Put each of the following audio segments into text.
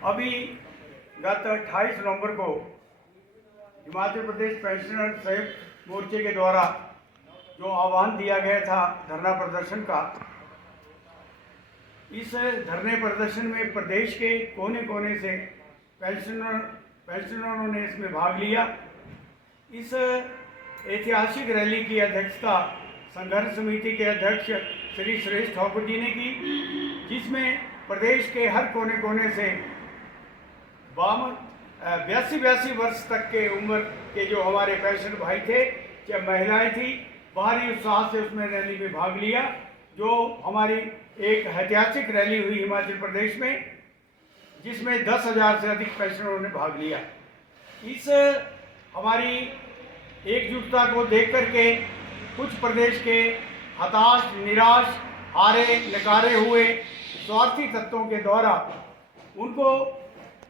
अभी गत 28 नवंबर को हिमाचल प्रदेश पेंशनर संयुक्त मोर्चे के द्वारा जो आह्वान दिया गया था धरना प्रदर्शन का, इस धरने प्रदर्शन में प्रदेश के कोने कोने से पेंशनरों ने इसमें भाग लिया। इस ऐतिहासिक रैली की अध्यक्षता संघर्ष समिति के अध्यक्ष श्री सुरेश ठाकुर जी ने की, जिसमें प्रदेश के हर कोने कोने से 82 वर्ष तक के उम्र के जो हमारे पेंशन भाई थे, चाहे महिलाएं थी, भारी उत्साह से उसमें रैली में भाग लिया। जो हमारी एक ऐतिहासिक रैली हुई हिमाचल प्रदेश में, जिसमें 10,000 से अधिक पेंशनरों ने भाग लिया। इस हमारी एकजुटता को देख करके कुछ प्रदेश के हताश, निराश, हारे नकारे हुए स्वार्थी तत्वों के द्वारा उनको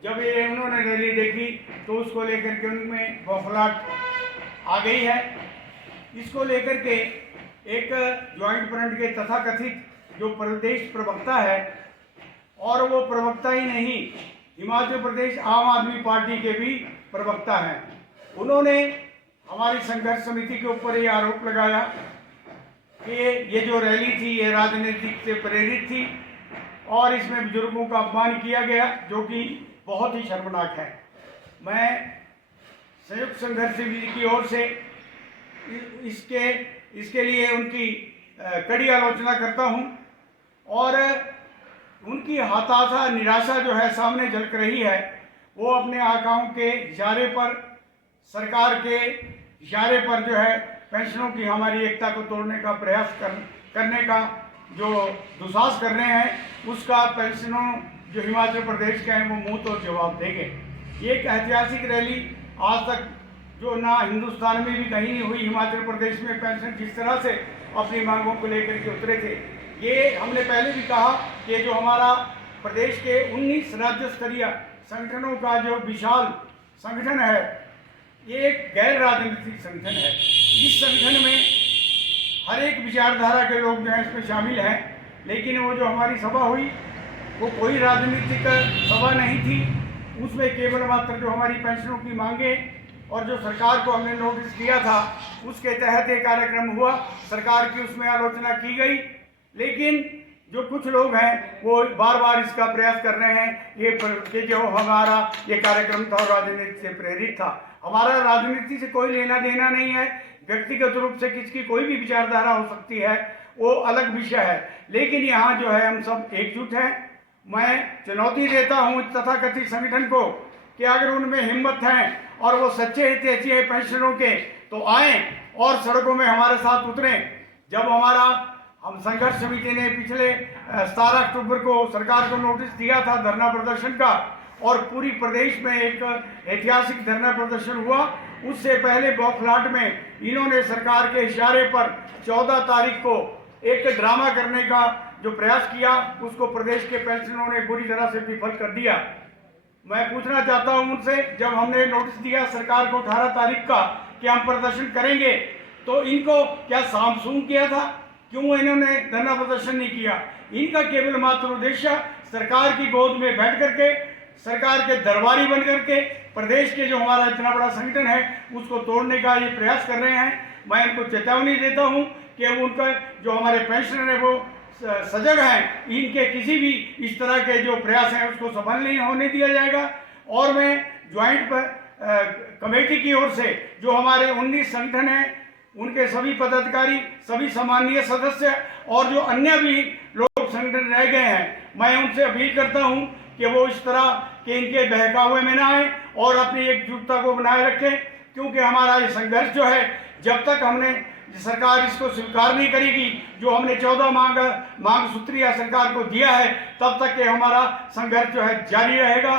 जब ये उन्होंने रैली देखी तो उसको लेकर के उनमें बौखलाहट आ गई है। इसको लेकर के एक ज्वाइंट फ्रंट के तथाकथित जो प्रदेश प्रवक्ता है, और वो प्रवक्ता ही नहीं, हिमाचल प्रदेश आम आदमी पार्टी के भी प्रवक्ता हैं, उन्होंने हमारी संघर्ष समिति के ऊपर ये आरोप लगाया कि ये जो रैली थी ये राजनीतिक से प्रेरित थी और इसमें बुजुर्गों का अपमान किया गया, जो कि बहुत ही शर्मनाक है। मैं संयुक्त संघर्ष समिति की ओर से इसके लिए उनकी कड़ी आलोचना करता हूं, और उनकी हताशा, निराशा जो है सामने झलक रही है, वो अपने आकाओं के इशारे पर, सरकार के इशारे पर जो है पेंशनों की हमारी एकता को तोड़ने का प्रयास करने का जो दुस्साहस कर रहे हैं, उसका पेंशनों जो हिमाचल प्रदेश के हैं वो मुंह तो जवाब देंगे। ये एक ऐतिहासिक रैली आज तक जो ना हिंदुस्तान में भी कहीं नहीं हुई। हिमाचल प्रदेश में पेंशन जिस तरह से अपनी मांगों को लेकर के उतरे थे, ये हमने पहले भी कहा कि जो हमारा प्रदेश के 19 राज्य स्तरीय संगठनों का जो विशाल संगठन है, ये एक गैर राजनीतिक संगठन है। इस संगठन में हर एक विचारधारा के लोग जो हैं इसमें शामिल हैं, लेकिन वो जो हमारी सभा हुई वो कोई राजनीतिक सभा नहीं थी। उसमें केवल मात्र जो हमारी पेंशनों की मांगे और जो सरकार को हमने नोटिस दिया था उसके तहत एक कार्यक्रम हुआ, सरकार की उसमें आलोचना की गई। लेकिन जो कुछ लोग हैं वो बार बार इसका प्रयास कर रहे हैं कि जो हमारा ये कार्यक्रम था राजनीति से प्रेरित था। हमारा राजनीति से कोई लेना देना नहीं है। व्यक्तिगत रूप से किसकी कोई भी विचारधारा हो सकती है, वो अलग विषय है, लेकिन यहाँ जो है हम सब एकजुट हैं। मैं चुनौती देता हूँ तथाकथित संगठन को कि अगर उनमें हिम्मत है और वो सच्चे हितैषी हैं पेंशनरों के, तो आएँ और सड़कों में हमारे साथ उतरें। जब हम संघर्ष समिति ने पिछले 17 अक्टूबर को सरकार को नोटिस दिया था धरना प्रदर्शन का, और पूरी प्रदेश में एक ऐतिहासिक धरना प्रदर्शन हुआ, उससे पहले बौखलाहट में इन्होंने सरकार के इशारे पर 14 तारीख को एक ड्रामा करने का जो प्रयास किया, उसको प्रदेश के पेंशनरों ने बुरी तरह से विफल कर दिया। मैं पूछना चाहता हूं उनसे, जब हमने नोटिस दिया सरकार को 18 तारीख का कि हम प्रदर्शन करेंगे, तो इनको क्या सामसूम किया था? क्यों इन्होंने धरना प्रदर्शन नहीं किया? इनका केवल मात्र उद्देश्य सरकार की गोद में बैठ करके, सरकार के दरबारी बन करके प्रदेश के जो हमारा इतना बड़ा संगठन है उसको तोड़ने का ये प्रयास कर रहे हैं। मैं इनको चेतावनी देता हूं कि उनका जो हमारे पेंशनर है वो सजग हैं, इनके किसी भी इस तरह के जो प्रयास हैं उसको सफल नहीं होने दिया जाएगा। और मैं ज्वाइंट कमेटी की ओर से जो हमारे 19 संगठन हैं, उनके सभी पदाधिकारी, सभी सम्मानीय सदस्य और जो अन्य भी लोग संगठन रह गए हैं, मैं उनसे अपील करता हूं कि वो इस तरह के इनके बहकावे में ना आए और अपनी एकजुटता को बनाए रखें, क्योंकि हमारा ये संघर्ष जो है, जब तक हमने सरकार इसको स्वीकार नहीं करेगी, जो हमने 14 मांग सूत्री या सरकार को दिया है, तब तक के हमारा संघर्ष जो है जारी रहेगा।